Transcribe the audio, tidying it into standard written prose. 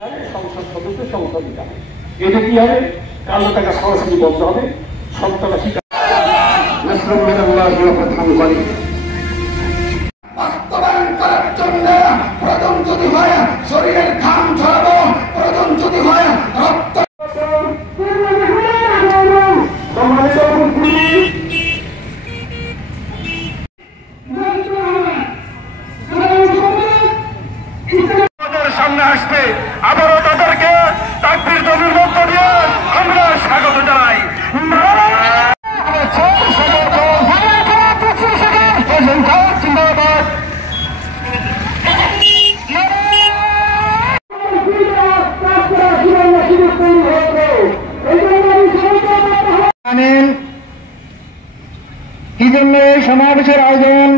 সংসদ সদস্য সংসদ দিতে হবে। এতে কি হবে? কালো টাকা সরাসরি বন্ধ হবে, সত্যটা স্বীকার বাস্তবায়ন করার জন্য প্রয়োজন যদি হয় শরীরের ঘাম ঝরাবো, প্রয়োজন যদি হয় রক্ত সামনে আসবে। আবারও তাদেরকে তাকবীর ধ্বনির মধ্য দিয়ে আমরা স্বাগত জানাই। জানেন কি জন্য এই সমাবেশের আয়োজন?